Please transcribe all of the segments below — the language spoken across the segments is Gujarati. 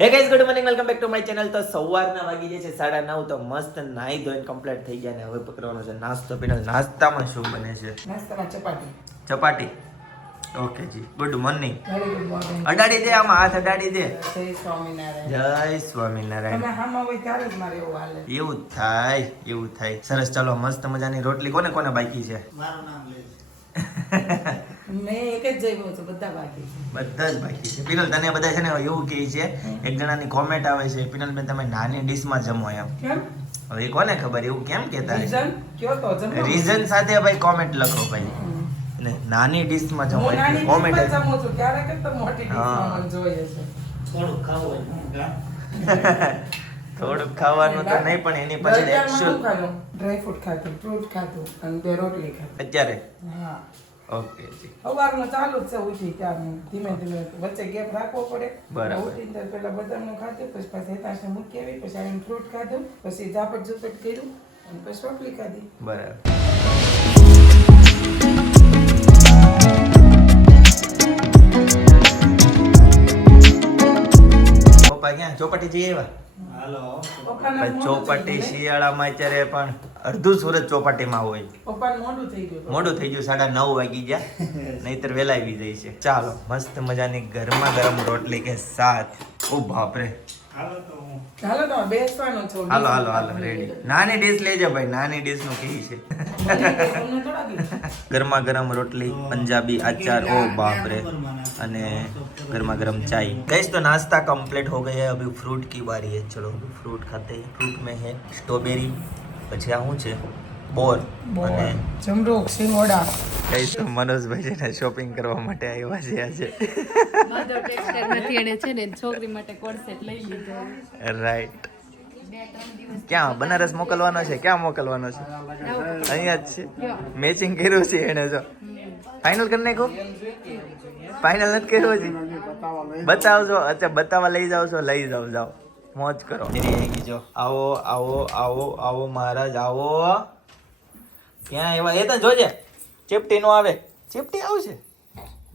Hey guys good morning welcome back to my channel. તો સવારના વાગી જાય છે 9:30. તો મસ્ત નાઈ ધોઈને કમ્પ્લીટ થઈ ગયા ને હવે પકડવાનો છે નાસ્તો પીનો. નાસ્તામાં શું બને છે? નાસ્તામાં ચપાટી. ચપાટી. ઓકે જી, good morning. Very good morning. અડાડી દે, આમાં હાથ અડાડી દે. જય સ્વામિનારાયણ. જય સ્વામિનારાયણ. તમે હામાં હોય ત્યારે જ મારે એવું હાલે. એવું થાય. સરસ, ચાલો મસ્ત મજાની રોટલી. કોને કોને બાકી છે? મારું નામ લે. મેં એક જ જમ્યું છું, બધા બાકી છે. બધા જ બાકી છે. પિનલ તને બધા છે ને એવું કહે છે, એક જણાની કોમેન્ટ આવે છે, પિનલ બેન તમે નાની ડીશમાં જમો એમ. કેમ? હવે એ કોને ખબર એવું કેમ કહેતા રીઝન કયો તો જમો. રીઝન સાથે ભાઈ કોમેન્ટ લખો ભાઈ. ને નાની ડીશમાં જમો હું નાની કોમેન્ટ ડીશમાં જમું છું, ક્યારેક તો મોટી ડીશમાં મને જોઈએ છે. થોડું ખાવું હોય થોડુંક ખાવાનું તો નહીં, પણ એની પાછળ એકચ્યુઅલ ડ્રાય ફ્રૂટ ખાધું, ફ્રૂટ ખાધું અને બે રોટલી ખાધી. અત્યારે હા, ઓકે જી. સવારનું ચાલુ જ છે ઉઠી ત્યારનું. ધીમે ધીમે વચ્ચે ગેપ રાખવો પડે. બરાબર. ઉઠીને ત્યારે પેલા બદામનું ખાધું, પછી પાછા હેતાશને મૂકી આવી, પછી આવીને ફ્રૂટ ખાધું, પછી ઝાપટ ઝૂપટ કર્યું અને પછી રોટલી ખાધી. બરાબર. પપ્પા ક્યાં ચોપાટી જઈ આવ્યા? હાલો પપ્પાને ભાઈ ચોપાટી શિયાળામાં અત્યારે પણ અડધું સુરત ચોપાટીમાં હોય. પપ્પાને મોડું થઈ ગયું. મોડું થઈ ગયું, 9:30 વાગી ગયા, નહીતર વેલા આવી જાય છે. ચાલો મસ્ત મજાની ગરમા ગરમ રોટલી કે સાથ. ઓ બાપરે. હાલો તો હું હાલો તો બેસવાનું છો. હાલો રેડી. નાની ડીશ લેજો ભાઈ, નાની ડીશ નું કહી છે. તમને થોડા ગયું. ગરમા ગરમ રોટલી, પંજાબી अचार, ओ बाप रे, અને गरमा गरम चाय. गाइस तो नाश्ता कंप्लीट हो गया है, अभी फ्रूट की बारी है. चलो अभी फ्रूट खाते हैं. फ्रूट में है स्ट्रॉबेरी, પછી આ શું છે? બોર અને જમરૂખ, સિંગોડા. ગાઈસ તો મનોજભાઈ છે ને શોપિંગ કરવા માટે આવ્યા છે આજે. મધર ટેક્સટાઇલ નથી એને છે ને છોકરી માટે કોડ સેટ લઈ લીધો. રાઈટ. ક્યાં બનારસ મોકલવાનો છે? ક્યાં મોકલવાનો છે? અહીંયા જ છે. મેચિંગ કર્યું છે એને. જો ફાઇનલ કરી નાખો. ફાઇનલ નથી કર્યું હજી? બતાવજો. અચ્છા, બતાવવા લઈ જાવ છો? લઈ જાવ, જાઓ મોજ કરો. જો આવો આવો આવો આવો મહારાજ આવો. ક્યાં એવા એ તો જોજે ચેપટી નો આવે. ચેપટી આવશે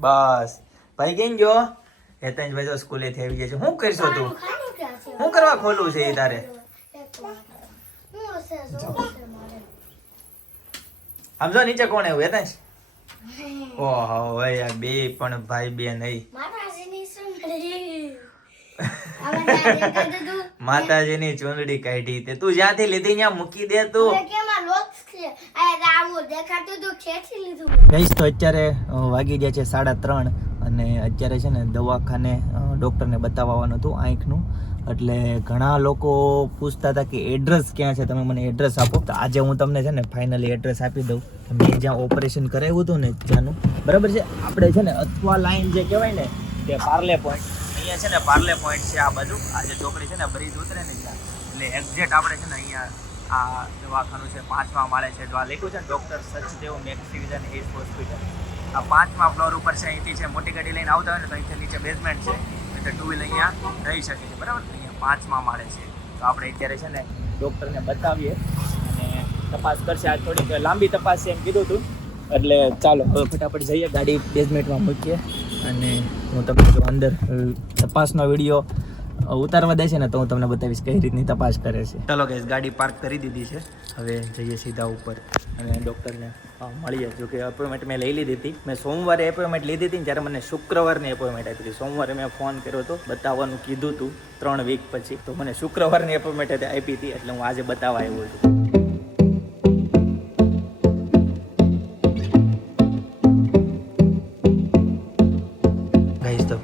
બસ. ભાઈ કેમ ગયો? હેતાંશભાઈ તો સ્કૂલેથી આવી ગયા છે. શું કરશો તું? શું કરવા ખોલવું છે એ તારે? આમ જો નીચે કોણ આવ્યું? હેતાંશ. ઓહો ભાઈ, આ બે પણ ભાઈ બેન નહીં. માતાજીની ચૂંદડી કાઢી તે તું જ્યાંથી લીધી ત્યાં મૂકી દે તું. ગઈશ તો અત્યારે વાગી ગયા છે 3:30 અને અત્યારે છે ને દવાખાને ડૉક્ટરને બતાવવાનું હતું આંખનું. એટલે ઘણા લોકો પૂછતા હતા કે એડ્રેસ ક્યાં છે, તમે મને એડ્રેસ આપો. તો આજે હું તમને છે ને ફાઇનલી એડ્રેસ આપી દઉં. મેં જ્યાં ઓપરેશન કરાવ્યું હતું ને ત્યાંનું, બરાબર છે. આપણે છે ને અથવા લાઈન જે કહેવાય ને તે પાર્લે પોઈન્ટ, અહીંયા છે ને પાર્લે પોઈન્ટ છે આ બાજુ. આ જે ચોકડી છે ને બ્રિજ ઉતરે ને ત્યાં, એટલે એક્ઝેક્ટ આપણે છે ને અહીંયા આ દવાખાનું છે 5મા માળે છે. જો આ લખ્યું છે ને ડૉક્ટર સચદેવ મેક્સિવિઝન એજ હોસ્પિટલ, આ 5મા ફ્લોર ઉપર છે. અહીંથી છે મોટી ગાડી લઈને આવતા હોય ને તો અહીંથી નીચે બેઝમેન્ટ છે, એટલે ટુ વ્હીલ અહીંયા રહી શકે છે, બરાબર. અહીંયા 5મા માળે છે. તો આપણે અત્યારે છે ને ડૉક્ટરને બતાવીએ અને તપાસ કરશે. આ થોડીક લાંબી તપાસ છે એમ કીધું હતું. એટલે ચાલો હવે ફટાફટ જઈએ, ગાડી બેઝમેન્ટમાં મૂકીએ અને હું તમને જો અંદર તપાસનો વિડીયો ઉતારવા દે છે ને તો હું તમને બતાવીશ કઈ રીતની તપાસ કરે છે. ચાલો ગાઈસ, ગાડી પાર્ક કરી દીધી છે. હવે જઈએ સીધા ઉપર અને ડૉક્ટરને મળીએ. જો કે એપોઇન્ટમેન્ટ મેં લઈ લીધી હતી. મેં સોમવારે એપોઇન્ટમેન્ટ લીધી હતી ત્યારે મને શુક્રવારની એપોઇન્ટમેન્ટ આપી હતી. સોમવારે મેં ફોન કર્યો હતો, બતાવવાનું કીધું હતું 3 વીક પછી. તો મને શુક્રવારની એપોઇન્ટમેન્ટ આપી હતી, એટલે હું આજે બતાવવા આવ્યો છું.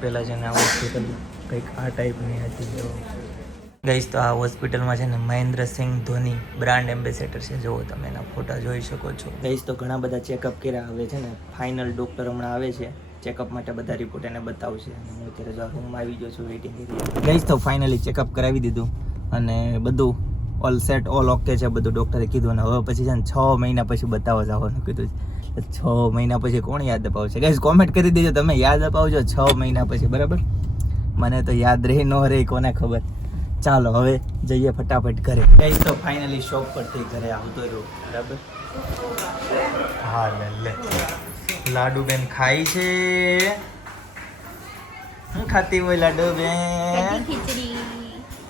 પહેલાં છે ને આ હોસ્પિટલ કંઈક આ ટાઈપની હતી. ગઈશ તો આ હોસ્પિટલમાં છે ને મહેન્દ્રસિંહ ધોની બ્રાન્ડ એમ્બેસેડર છે. જુઓ તમે એના ફોટા જોઈ શકો છો. ગઈશ તો ઘણા બધા ચેકઅપ કર્યા. હવે છે ને ફાઇનલ ડૉક્ટર હમણાં આવે છે ચેકઅપ માટે, બધા રિપોર્ટ એને બતાવશે. અને હું અત્યારે જો રૂમમાં આવી ગયો છું વેઇટિંગ એરિયા. ગઈશ તો ફાઇનલી ચેકઅપ કરાવી દીધું અને બધું ઓલ સેટ ઓલ ઓકે છે બધું ડૉક્ટરે કીધું. અને હવે પછી છે ને 6 મહિના પછી બતાવવા જવાનું કીધું છે. 6 મહિના પછી કોણ યાદ અપાવશે? ગાઈસ કોમેન્ટ કરી દેજો, તમે યાદ અપાવજો 6 મહિના પછી, બરાબર. મને તો યાદ રહી ન રહી કોને ખબર. ચાલો હવે જઈએ ફટાફટ ઘરે. ગાઈસ તો ફાઇનલી શોપ પરથી ઘરે આવતો રહ્યો, બરાબર. હા લે લાડુ બેન ખાય છે. હું ખાતી હોય લાડુ બેન ખીચડી.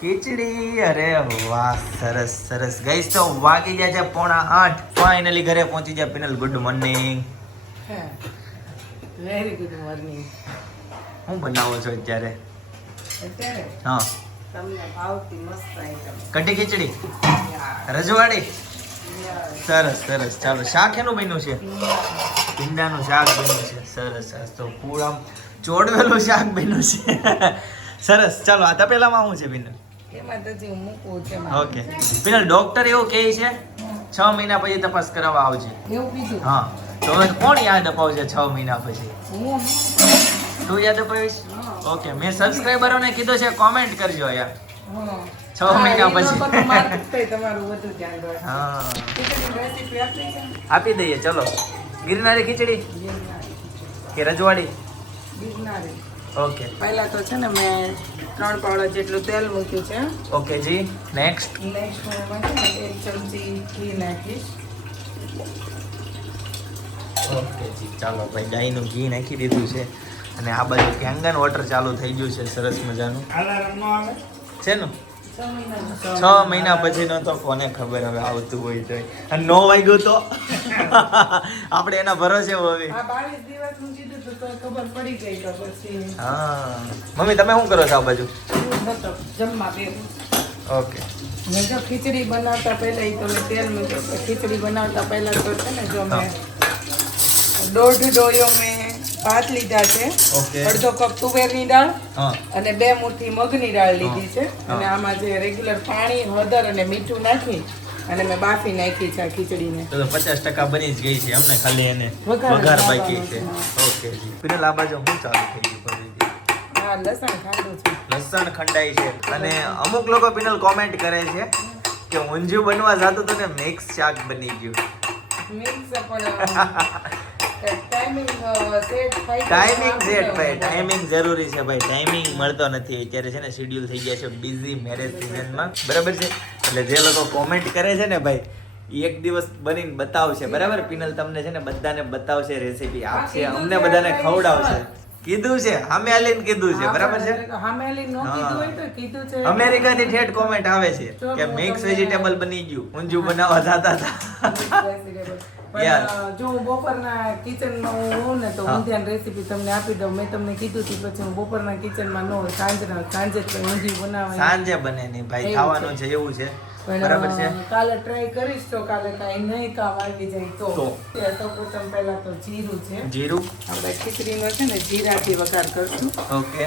ખીચડી. અરે વાહ, સરસ સરસ. ગઈસ તો વાગી ગયા છે 7:45. ફાઇનલી ઘરે પહોંચી ગયા. Penal good morning. હા વેરી ગુડ મોર્નિંગ. હું બનાવો છો અત્યારે? અત્યારે હા, તમને ભાવતી મસ્ત આઈટમ. કઢી ખીચડી રજવાડી. સરસ સરસ. ચાલો, શાક એનું બન્યું છે? ભીંડાનું શાક બન્યું છે. સરસ સરસ. તો પૂરા ચોડવેલું શાક બન્યું છે. સરસ. ચાલો, આ તપેલામાં શું છે પિનલ? એમાં તો જે મૂકવું છે એમાં. ઓકે પિનલ, ડોક્ટર એવું કહે છે 6 મહિના પછી તપાસ કરાવવા આવજે. એવું કીધું. હા, તો હવે કોણ યાદ અપાવશે 6 મહિના પછી? હું તું યાદ અપાવીશ? ઓકે, મેં સબસ્ક્રાઈબરોને કીધું છે કોમેન્ટ કરજો યાર. હા 6 મહિના હા, એ પછી. લોકો તો માર્કેટ થઈ તમારું બધું ધ્યાન રાખે. હા, ખીચડીની રેસીપી આપી છે ને? આપી દઈએ. ચલો, ગિરનારી ખીચડી કે રજવાડી? ગિરનારી. ઓકે પહેલા તો છે ને મેં 3 પાવડા જેટલું તેલ મૂક્યું છે. ઓકે જી. નેક્સ્ટ. નેક્સ્ટ હું એમાં છે ને 1 ચમચી ઘી નાખીશ. ઓકે જી, ચાલો ભાઈ, ગાયનું ઘી નાખી દીધું છે. અને આ બાજુ કેંગન વોટર ચાલુ થઈ ગયું છે સરસ મજાનું. અલાર્મ નો આવે? છે ને 6 મહિના 6 મહિના પછીનો તો કોને ખબર હવે આવતું હોય તો. અને 9 વાગ્યું તો આપણે એના ભરોસે હોવી. આ 22 દિવસ હું કીધું તો ખબર પડી ગઈ તો પછી હા, મમ્મી તમે શું કરો છો આ બાજુ? એવું નતો જમવા બેઠું. ઓકે મેં જો ખીચડી બનાવતા પહેલા ઈ તો મેં તેલ મૂક્યું. ખીચડી બનાવતા પહેલા તો છે ને જો મેં 1.5 ડોયો મેં ભાત લીધા છે. ઓકે. અડધો કપ તુવેરની દાળ હા અને 2 મુઠ્ઠી મગની દાળ લીધી છે. હા. અને આમાં જે રેગ્યુલર પાણી, હળદર અને મીઠું નાખી અને મેં બાફી નાખી છે આ ખીચડીને. તો 50% બની જ ગઈ છે અમને, ખાલી એને વઘાર વઘાર બાકી નાખવાનો છે. છે. ઓકે જી. પિનલ, આ બાજુ શું ચાલુ થઈ ગયું ફરીથી? હા લસણ ખાંડું છે. લસણ ખંડાઈ છે. અને અમુક લોકો પિનલ કોમેન્ટ કરે છે કે ઊંધિયું બનવા જાતું તો ને મિક્સ શાક બની ગયું. મિક્સ પણ ટાઈમિંગ સેટ થાય. ટાઈમિંગ સેટ ભાઈ, ટાઈમિંગ જરૂરી છે ભાઈ. ટાઈમિંગ મળતો નથી અત્યારે, છે ને શેડ્યુલ થઈ ગયા છે બિઝી મેરેજ સિઝનમાં, બરાબર છે? એટલે જે લોકો કોમેન્ટ કરે છે ને ભાઈ, ઈ એક દિવસ બનીને બતાવશે, બરાબર? પિનલ તમને છે ને બધાને બતાવશે, રેસીપી આપશે, અમને બધાને ખવડાવશે. કીધું છે, સામે આલીને કીધું છે, બરાબર છે? હામેલી નો કીધું હોય તો કીધું છે. અમેરિકાથી ઠેઠ કોમેન્ટ આવે છે કે મિક્સ વેજીટેબલ બની ગયું, ઊંધિયું બનાવવા જતા હતા. યાર. પણ જો હું બપોરના કિચનમાં હું હોઉં ને તો હા. ઊંધિયાની રેસીપી તમને આપી દઉં. મેં તમને કીધું હતી પછી હું બપોરના કિચનમાં ન હોય, સાંજે જ ઊંધિયું બનાવાય. સાંજે બને નહીં ભાઈ, એવું ખાવાનું છે એવું છે, પણ બરાબર છે? કાલે ટ્રાય કરીશ તો કાલે કાંઈ નહીં કામ આવી જાય તો. તો સૌપ્રથમ પહેલા તો જીરું છે. જીરું. આપણે ખીચડીનો છે ને જીરાથી વઘાર કરશું. ઓકે.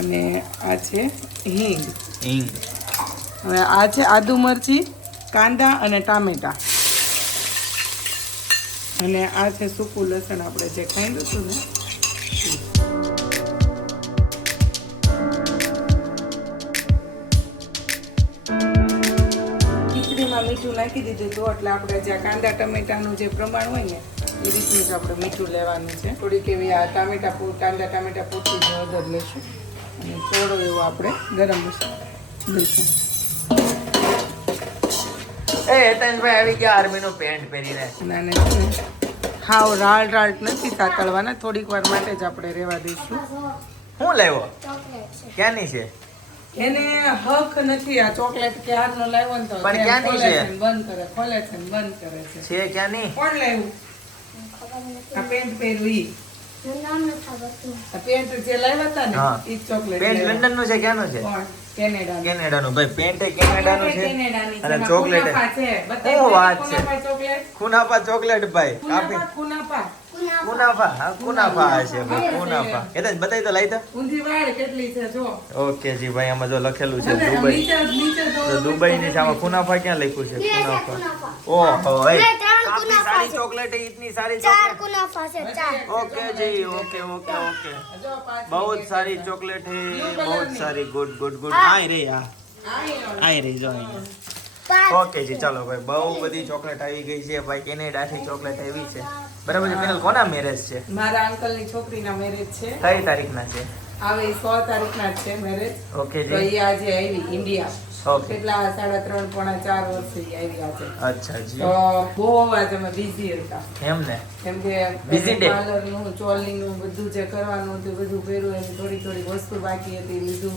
અને આ છે હિંગ. હિંગ. હવે આ છે આદુ મરચી, કાંદા અને ટામેટા. અને આ છે સૂકું લસણ આપણે જે ખાંડ્યું હતું ને. ખીચડીમાં મીઠું નાખી દીધું હતું એટલે આપણે જે કાંદા ટમેટાનું જે પ્રમાણ હોય ને એ રીતનું જ આપણે મીઠું લેવાનું છે. થોડીક એવી આ કાંદા ટામેટા પૂરતી જ હળદર લઈશું અને થોડો એવો આપણે ગરમ મસાલો લઈશું. એ હેતાંશભાઈ આવી ગયા આર્મીનું પેન્ટ પહેરીને. નાને છે ને હાવ રાળ નથી સાતળવાના, થોડીક વાર માટે જ આપણે રહેવા દઈશું. શું લાવ્યો? ક્યાંની છે? એને હક નથી આ ચોકલેટ ક્યારનો લાવ્યો ને તો પણ જેમ ક્યાંની ખોલે છે? ને બંધ કરે, ખોલે છે ને બંધ કરે છે. છે ક્યાંની? કોણ લાવ્યું આ પેન્ટ પહેર્યું ઈ? આ પેન્ટ જે લાવ્યા હતા ને હા. ઈ ચોકલેટ પેન્ટ લંડન નું છે, ક્યાંનું છે? કેનેડા કેનેડાનું. ભાઈ પેન્ટ એ કેનેડાનું છે અને ચોકલેટ છે. શું વાત છે? ચોકલેટ કુનાફા ચોકલેટ ભાઈ. કાપી કુનાફા કુનાફા. હા, કુનાફા હશે ભાઈ, કુનાફા. હેતાંશ બતાવી તો લાઈતા. ઊંધી વાળ કેટલી છે જો. ઓકે જી ભાઈ, આમાં જો લખેલું છે નીચે દુબઈ. નીચે તો જો. દુબઈ ની સામે કુનાફા ક્યાં લખ્યું છે? કુનાફા. ઓહો, એ કાફી સારી ચોકલેટ है, इतनी सारी चॉकलेट. ओके जी, ओके ओके ओके. જો પાંચ बहुत सारी चॉकलेट है, बहुत सारी. Good good good. आए रे यार, आए रे जो અહીંયા. ઓકે જી, ચાલો ભાઈ, બહુ બધી ચોકલેટ આવી ગઈ છે ભાઈ. કેનેડાથી ચોકલેટ આવી છે, બરાબર છે? પેનલ કોના મેરેજ છે? મારા અંકલની છોકરીના મેરેજ છે. કઈ તારીખના છે? આવે 6 તારીખના જ છે મેરેજ. ઓકે તો જી. એ આજે આવી ઇન્ડિયા. Okay. કેટલા 3.5 પોણા 4 વર્ષથી આવ્યા છે. અચ્છા જી. તો બહુ આજ અમે બિઝી હતા. એમ ને કેમ કે Busy day. પાર્લરનું ચોલીનું બધું જે કરવાનું હતું બધું કર્યું એની થોડી વસ્તુ બાકી હતી લીધું.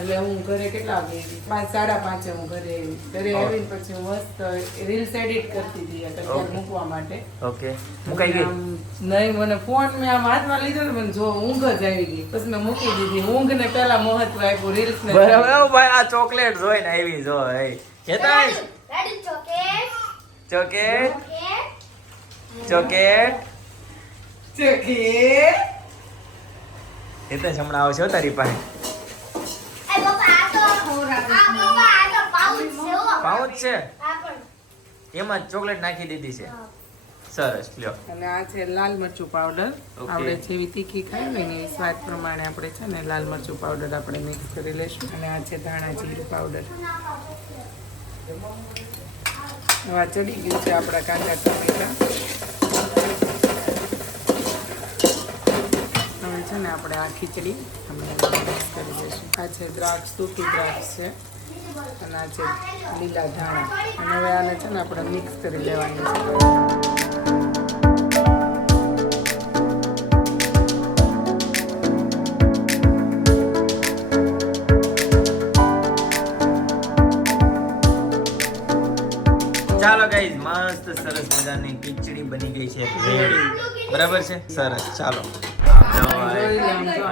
એટલે હું ઘરે કેટલા વાગે આવી? 5, 5:30 હું ઘરે આવી. ઘરે આવીને પછી હું મસ્ત રીલ્સ એડિટ કરતી હતી અત્યારે મૂકવા માટે. ઓકે મુકાઈ ગઈ. આમ નહીં મને ફોન મેં આમ હાથમાં લીધો ને મને જો ઊંઘ જ આવી ગઈ. પછી મેં મૂકી દીધી. ઊંઘને પહેલા મહત્વ આપ્યું રીલ્સ ને. બરાબર ઓ ભાઈ આ ચોકલેટ જોઈને આવી જો એ Hetansh Ready, chocolate. ચોકેટ Chocolate. ચોકેટ ચકી Hetansh હમણાં આવશે હો તારી પાસે એ પપ્પા આ તો પપ્પા આ તો પાઉચ છે હો. પાઉચ છે આ પણ એમાં ચોકલેટ નાખી દીધી છે સરસ લ્યો અને આ છે લાલ મરચું પાવડર. Okay. આપણે જેવી તીખી ખાઈ હોય ને એ સ્વાદ પ્રમાણે આપણે છે ને લાલ મરચું પાવડર આપણે મિક્સ કરી લેશું. અને આ છે ધાણા જીરું પાવડર. હવે આ ચડી ગયું છે આપણા કાંદા ટમેટા. હવે છે ને આપણે આ ખીચડી આપણે મિક્સ કરી દઈશું. આ છે દ્રાક્ષ, સૂકી દ્રાક્ષ છે અને આ છે લીલા ધાણા. અને હવે આને છે ને આપણે મિક્સ કરી લેવાનું છે. ચાલો ગાઈઝ મસ્ત સરસ મજાની ખીચડી બની ગઈ છે રેડી બરાબર છે સરસ ચાલો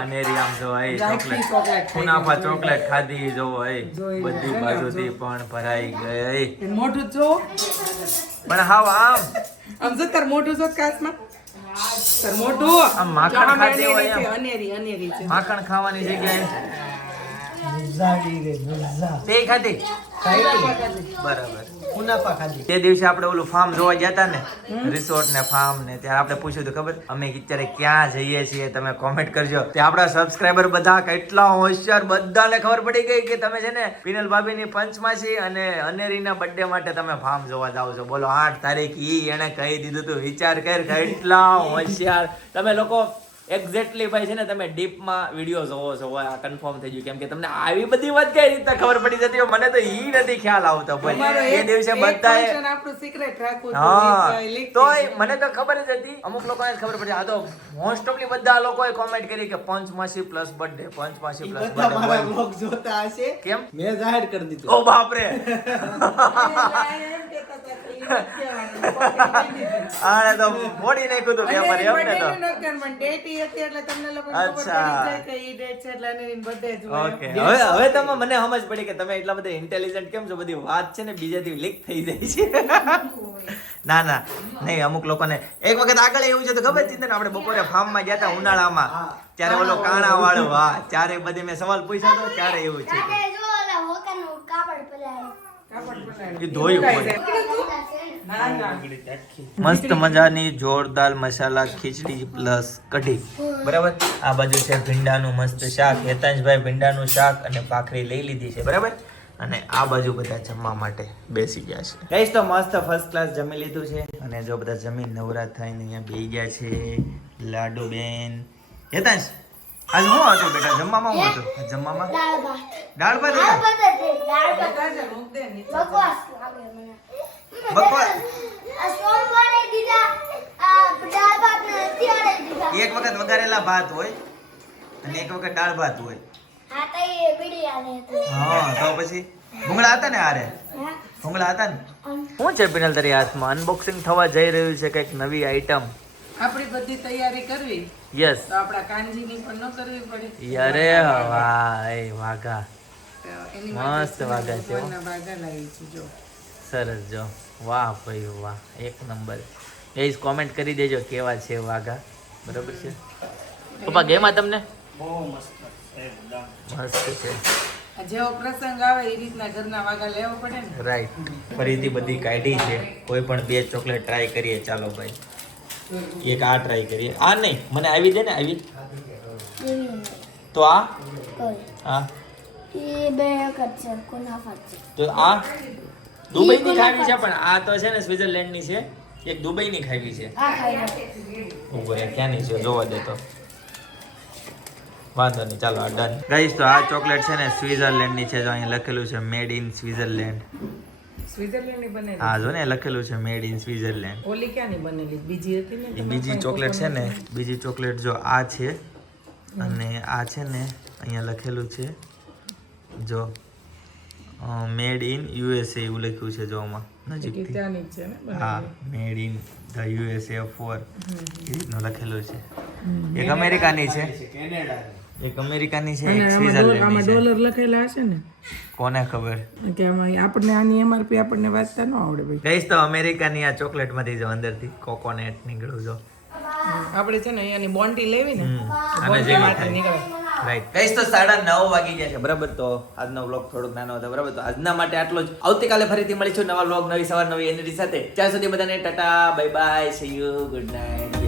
અનેરી આમ જો એ ચોકલેટ મુનાફા ચોકલેટ ખાધી જો એ બધી બાજુથી પણ ભરાઈ ગઈ એનું મોઢું જો પણ હાવ આમ આમ જો તાર મોઢું જો કાચમાં તાર મોઢું આમ માખણ આમ ખાતી હોય અનેરી છે, એમ. અનેરી છે. માખણ ખાવાની જગ્યાએ તે ખાધી બરાબર તે દિવસે આપણે ઓલું ફાર્મ જોવા ગયા હતા ને રિસોર્ટ ને ફાર્મ ને ત્યારે આપણે પૂછ્યું હતું ખબર અમે અત્યારે ક્યાં જઈએ છીએ તમે કોમેન્ટ કરજો તે આપણા સબસ્ક્રાઇબર બધા કેટલા હોશિયાર બધાને ખબર પડી ગઈ કે તમે છે ને પિનલ ભાભીની પંચમાસી અને અનેરીના બર્થડે માટે તમે ફાર્મ જોવા જાવ છો બોલો 8 તારીખ ઈ એને કહી દીધું તું વિચાર કર કેટલા હોશિયાર તમે લોકો એક્ઝેક્ટલી ભાઈ છે ને તમે ડીપમાં વિડીયો જોવો છો આ કન્ફર્મ થઈ ગયું કેમ કે તમને આવી બધી વાત કઈ રીતે ખબર પડી જતી હોય મને તો ઈ નથી ખ્યાલ આવતો તમારો ભાઈ એ દિવસે એક બધાએ function આપણું secret રાખવું હતું, હા એ leak તોય થઈ ગયું. મને તો ખબર જ હતી અમુક લોકોને જ ખબર પડી આ તો મોસ્ટ ઓફલી બધા લોકોએ કોમેન્ટ કરી કે પંચમાસી પ્લસ બર્થડે પંચમાસી પ્લસ બર્થડે જોતા હશે કેમ મેં જાહેર કરી દીધું ઓ બાપ રે એમ કહેતા હતા કે ઈ નથી કહેવાનું. આને તો મોડી નાખ્યું હતું પેપર એમ ને તો અનેરીની birthday નું નક્કી પણ date ઈ હતી એટલે તમને લોકોને ખબર અચ્છા. પડી જાય કે ઈ date છે એટલે અનેરીની birthday જ હોય. ઓકે હવે તમે મને સમજ પડી કે તમે એટલા બધા ઇન્ટેલિજન્ટ કેમ છો બધી વાત છે ને બીજાથી લીક થઈ જાય છે ના ના નહીં અમુક લોકોને એક વખત આગળ એવું છે તો ખબર ચિંતન આપણે બપોરે ફાર્મમાં ગયા હતા ઉનાળામાં ત્યારે ઓલો કાણા વાળો હા ત્યારે બધી મેં સવાલ પૂછ્યો હતો ત્યારે એવું છે તારે જો ઓલા હોકાનું કાપડ પલાળ્યું. કાપડ પલાળ્યું. એ ધોયું સુકાઈ કોઈ. જાય. ના ના મસ્ત મજાની જોરદાર મસાલા ખીચડી પ્લસ કઢી બરાબર આ બાજુ છે ભીંડાનું મસ્ત શાક હેતાંશભાઈ ભીંડાનું શાક અને ભાખરી લઈ લીધી છે બરાબર અને આ બાજુ બધા જમવા માટે બેસી ગયા છે ગાઈસ તો મસ્ત ફર્સ્ટ ક્લાસ જમી લીધું છે અને જો બધા જમીન નવરા થઈને અહીંયા બેસી ગયા છે લાડુ બેન હેતાંશ આજ શું હતું બેટા જમવામાં શું હતું જમવામાં દાળ ભાત. દાળ ભાત દાળ હતા? ભાત જ છે, દાળ ભાત. તાજા મૂક દે નીચે. બકવાસ લાગે મને. બકવાસ? આ સોમવારે દીધા, આ દાળ ભાત ને અત્યારે દીધા. એક વખત વઘારેલા ભાત હોય અને એક વખત દાળ ભાત હોય હા તો એ મીડિયા ને હતું. હા તો પછી ભૂંગળા હતા ને આરે હા? ભૂંગળા હતા ને આમ. શું છે પિનલ તારી હાથમાં અનબોક્સિંગ થવા જઈ રહ્યું છે કંઈક નવી આઈટમ આપણી બધી તૈયારી કરવી યસ તો આપણા કાનજીની પણ ન કરવી પડે. યરે વાહ એ વાઘા તો એની મસ્ત માટે વાઘા છે હો. બપોરના વાઘા લાવી છે જો. સરસ જો વાહ ભાઈ વાહ એક નંબર એ કોમેન્ટ કરી દેજો કેવા છે વાઘા બરોબર છે પપ્પા ગેમાં તમને બહુ મસ્ત એકદમ મસ્ત છે આ જેવો પ્રસંગ આવે એ રીતના ઘરના વાઘા લેવા પડે ને. રાઈટ ફરીથી બધી કાઢી છે કોઈ પણ બે ચોકલેટ ટ્રાય કરીએ ચાલો ભાઈ એક આ ટ્રાય કરીએ આ નહીં મને આવી દે ને આવી એવી નહીં. તો આ કોઈ. આ એ બે એક જ છે, કુનાફા જ છે. તો આ દુબઈની ખાવી છે પણ આ તો છે ને સ્વિટરલેન્ડની છે એક દુબઈની ખાવી છે આ ખાઈ લો. ઉભો રે ક્યાંની છે જોવા દે તો વાંધો નહીં, ચાલો આ ડન. ગાઈસ તો આ ચોકલેટ છે ને સ્વિટરલેન્ડની છે, જો અહીંયા લખેલું છે મેડ ઇન સ્વિટરલેન્ડ. સ્વિટરલેન્ડની બનેલી હા જો ને લખેલું છે મેડ ઇન સ્વિટરલેન્ડ. ઓલી ક્યાંની બનેલી બીજી હતી ને એ બીજી ચોકલેટ છે ને, બીજી ચોકલેટ જો આ છે અને આ છે ને અહીંયા લખેલું છે જો મેડ ઇન યુએસએ એવું લખ્યું છે જો આમાં નજીકથી. ત્યાંની જ છે ને હા, મેડ ઇન ધ યુએસએ ફોર એ રીતનું લખેલું છે. એક અમેરિકાની છે, એક અમેરિકાની છે, એક આમાં સ્વિટરલેન્ડની છે. ડોલર લખેલા હશે ને કોને ખબર. કે આમાં આપણને આની એમઆરપી આપણને વાંચતા ન આવડે ભાઈ. ગઈશ તો અમેરિકાની આ ચોકલેટમાંથી જો અંદરથી કોકોનટ નીકળ્યું જો. આપણે છે ને અહીંયાની બોન્ટી લેવી ને અને બોન્ટી જેવી માંથી થાય. નીકળે. રાઈટ ગઈશ તો 9:30 વાગી ગયા છે બરાબર. તો આજનો વ્લોગ થોડોક નાનો હતો બરાબર. તો આજના માટે આટલો જ. આવતીકાલે ફરીથી મળીશું નવા વ્લોગ, નવી સવાર, નવી એનર્જી સાથે. ત્યાં સુધી બધાને Tata, bye bye, C you, good night.